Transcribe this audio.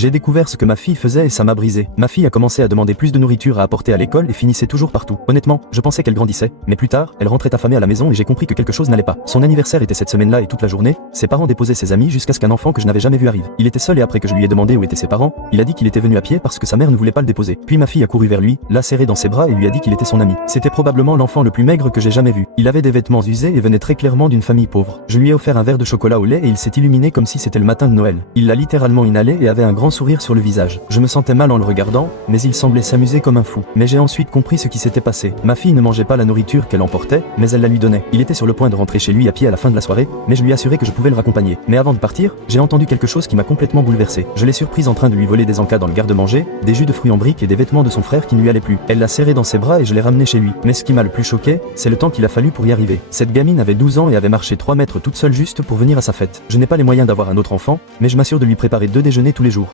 J'ai découvert ce que ma fille faisait et ça m'a brisé. Ma fille a commencé à demander plus de nourriture à apporter à l'école et finissait toujours partout. Honnêtement, je pensais qu'elle grandissait, mais plus tard, elle rentrait affamée à la maison et j'ai compris que quelque chose n'allait pas. Son anniversaire était cette semaine-là et toute la journée, ses parents déposaient ses amis jusqu'à ce qu'un enfant que je n'avais jamais vu arrive. Il était seul et après que je lui ai demandé où étaient ses parents, il a dit qu'il était venu à pied parce que sa mère ne voulait pas le déposer. Puis ma fille a couru vers lui, l'a serré dans ses bras et lui a dit qu'il était son ami. C'était probablement l'enfant le plus maigre que j'ai jamais vu. Il avait des vêtements usés et venait très clairement d'une famille pauvre. Je lui ai offert un verre de chocolat au lait et il s'est illuminé comme si c'était le matin de Noël. Il l'a littéralement inhalé et avait un grand sourire sur le visage. Je me sentais mal en le regardant, mais il semblait s'amuser comme un fou. Mais j'ai ensuite compris ce qui s'était passé. Ma fille ne mangeait pas la nourriture qu'elle emportait, mais elle la lui donnait. Il était sur le point de rentrer chez lui à pied à la fin de la soirée, mais je lui ai assuré que je pouvais le raccompagner. Mais avant de partir, j'ai entendu quelque chose qui m'a complètement bouleversé. Je l'ai surprise en train de lui voler des encas dans le garde-manger, des jus de fruits en briques et des vêtements de son frère qui ne lui allaient plus. Elle l'a serré dans ses bras et je l'ai ramené chez lui. Mais ce qui m'a le plus choqué, c'est le temps qu'il a fallu pour y arriver. Cette gamine avait 12 ans et avait marché 3 mètres toute seule juste pour venir à sa fête. Je n'ai pas les moyens d'avoir un autre enfant, mais je m'assure de lui préparer 2 déjeuners tous les jours.